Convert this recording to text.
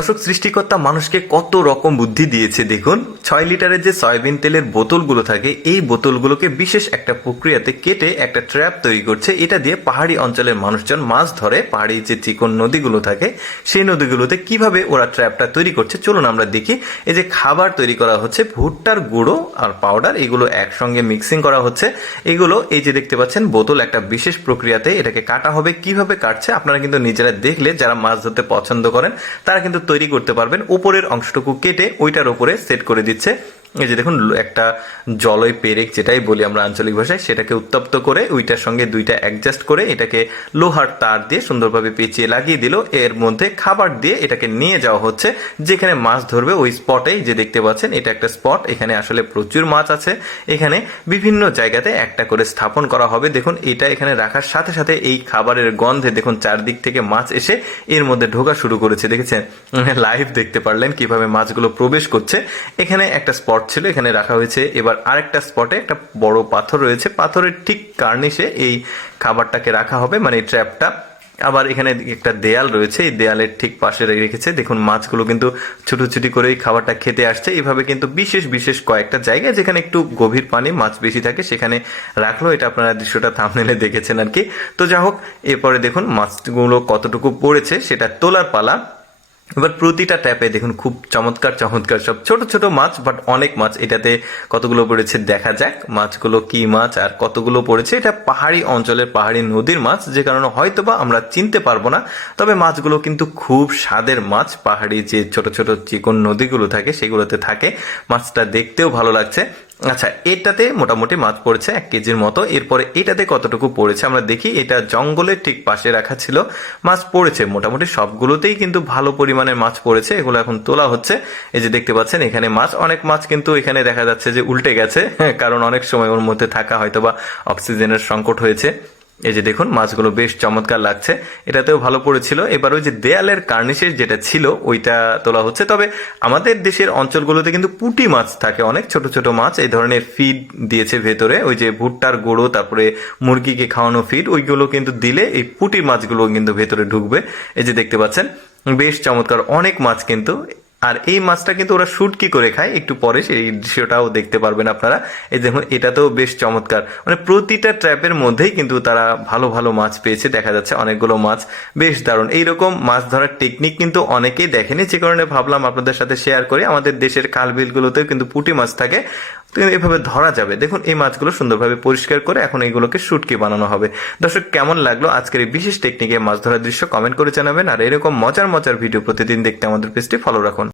দর্শক, সৃষ্টিকর্তা মানুষকে কত রকম বুদ্ধি দিয়েছে দেখুন। ছয় লিটারের যে সয়াবিন তেলের বোতলগুলো থাকে, এই বোতলগুলোকে বিশেষ একটা প্রক্রিয়াতে কেটে একটা ট্র্যাপ তৈরি করছে। এটা দিয়ে পাহাড়ি অঞ্চলের মানুষজন মাছ ধরে, পাহাড়ি যে চিকন নদীগুলো থাকে, সেই নদীগুলোতে কীভাবে ওরা ট্র্যাপটা তৈরি করছে, চলুন আমরা দেখি। এই যে খাবার তৈরি করা হচ্ছে, ভুট্টার গুঁড়ো আর পাউডার, এগুলো একসঙ্গে মিক্সিং করা হচ্ছে। এগুলো এই যে দেখতে পাচ্ছেন, বোতল একটা বিশেষ প্রক্রিয়াতে এটাকে কাটা হবে। কীভাবে কাটছে, আপনারা কিন্তু নিজেরা দেখলে, যারা মাছ ধরতে পছন্দ করেন, তারা কিন্তু তৈরি করতে পারবেন। উপরের অংশটুকু কেটে ওইটার উপরে সেট করে দিচ্ছে। এই যে দেখুন একটা জলই পেরেক যেটাই বলি আমরা আঞ্চলিক ভাষায়, সেটাকে উত্তপ্ত করে ওইটার সঙ্গে দুইটা অ্যাডজাস্ট করে এটাকে লোহার তার দিয়ে সুন্দরভাবে পেঁচিয়ে লাগিয়ে দিল। এর মধ্যে খাবার দিয়ে এটাকে নিয়ে যাওয়া হচ্ছে, যেখানে মাছ ধরবে ওই স্পটেই যে দেখতে পাচ্ছেন, এটা একটা স্পট এখানে আসলে প্রচুর মাছ আছে। এখানে বিভিন্ন জায়গাতে একটা করে স্থাপন করা হবে। দেখুন, এটা এখানে রাখার সাথে সাথে এই খাবারের গন্ধে দেখুন, চারদিক থেকে মাছ এসে এর মধ্যে ঢোকা শুরু করেছে। দেখেছেন? লাইভ দেখতে পারলেন কীভাবে মাছগুলো প্রবেশ করছে। এখানে একটা স্পট ছিল, এখানে রাখা হয়েছে। এবার আরেকটা স্পটে একটা বড় পাথর রয়েছে। পাথরের ঠিক কার্নিশে এই খাবারটাকে রাখা হবে মানে ট্র্যাপটা আবার এখানে একটা দেয়াল রয়েছে, এই দেয়ালের ঠিক পাশে রেখেছে। দেখুন, মাছগুলো কিন্তু ছুটোছুটি করে এই খাবারটা খেতে আসছে। এইভাবে কিন্তু বিশেষ বিশেষ কয়েকটা জায়গায় যেখানে একটু গভীর পানি, মাছ বেশি থাকে, সেখানে রাখল। এটা আপনারা দৃশ্যটা থামনেলে দেখেছেন আর কি তো যা হোক, এরপরে দেখুন, মাছগুলো কতটুকু পড়েছে, সেটা তোলার পালা। এবার প্রতিটা ট্যাপে দেখুন খুব চমৎকার চমৎকার সব ছোট ছোট মাছ বাট অনেক মাছ। এটাতে কতগুলো পড়েছে দেখা যাক, মাছগুলো কি মাছ আর কতগুলো পড়েছে। এটা পাহাড়ি অঞ্চলের পাহাড়ি নদীর মাছ, যে কারণে হয়তো বা আমরা চিনতে পারব না। তবে মাছগুলো কিন্তু খুব স্বাদের মাছ। পাহাড়ি যে ছোট ছোট চিকন নদীগুলো থাকে, সেগুলোতে থাকে। মাছটা দেখতেও ভালো লাগছে। আচ্ছা এটাতে মোটামুটি মাছ পড়েছে এক কেজির মতো। এরপরে এটাতে কতটুকু পড়েছে আমরা দেখি। এটা জঙ্গলের ঠিক পাশে রাখা ছিল। মাছ পড়েছে মোটামুটি সবগুলোতেই কিন্তু ভালো পরিমাণে মাছ পড়েছে। এগুলো এখন তোলা হচ্ছে। এই যে দেখতে পাচ্ছেন, এখানে মাছ, অনেক মাছ কিন্তু এখানে দেখা যাচ্ছে যে উল্টে গেছে, কারণ অনেক সময় ওর মধ্যে থাকা হয়তো বা অক্সিজেনের সংকট হয়েছে। এই যে দেখুন, মাছগুলো বেশ চমৎকার লাগছে। এটাতেও ভালো পড়েছিল। এবার ওই যে দেয়ালের কার্নিশের যেটা ছিল, ওইটা তোলা হচ্ছে। তবে আমাদের দেশের অঞ্চলগুলোতে কিন্তু পুঁটি মাছ থাকে অনেক, ছোট ছোট মাছ। এই ধরনের ফিড দিয়েছে ভেতরে। ওই যে ভুট্টার গুঁড়ো, তারপরে মুরগিকে খাওয়ানো ফিড ওইগুলো কিন্তু দিলে এই পুঁটি মাছগুলো কিন্তু ভেতরে ঢুকবে। এই যে দেখতে পাচ্ছেন, বেশ চমৎকার। অনেক মাছ কিন্তু আর এই মাছটা কিন্তু ওরা শুট কি করে খায়? একটু পরে সেই দৃশ্যটাও দেখতে পারবেন আপনারা। এই দেখুন, এটাতেও বেশ চমৎকার। মানে প্রতিটা ট্র্যাপের মধ্যেই কিন্তু তারা ভালো ভালো মাছ পেয়েছে, দেখা যাচ্ছে অনেকগুলো মাছ। বেশ দারুণ। এইরকম মাছ ধরার টেকনিক কিন্তু অনেকেই দেখেনি, যে কারণে ভাবলাম আপনাদের সাথে শেয়ার করি। আমাদের দেশের খাল বিলগুলোতেও কিন্তু পুঁটি মাছ থাকে। তো এভাবে ধরা যাবে। দেখুন, এই মাছগুলো সুন্দরভাবে পরিষ্কার করে এখন এইগুলোকে শুটকি বানানো হবে। দর্শক, কেমন লাগল আজকের এই বিশেষ টেকনিকে মাছ ধরার দৃশ্য? কমেন্ট করে জানাবেন। আর এরকম মজার মজার ভিডিও প্রতিদিন দেখতে আমাদের পেজটি ফলো রাখুন।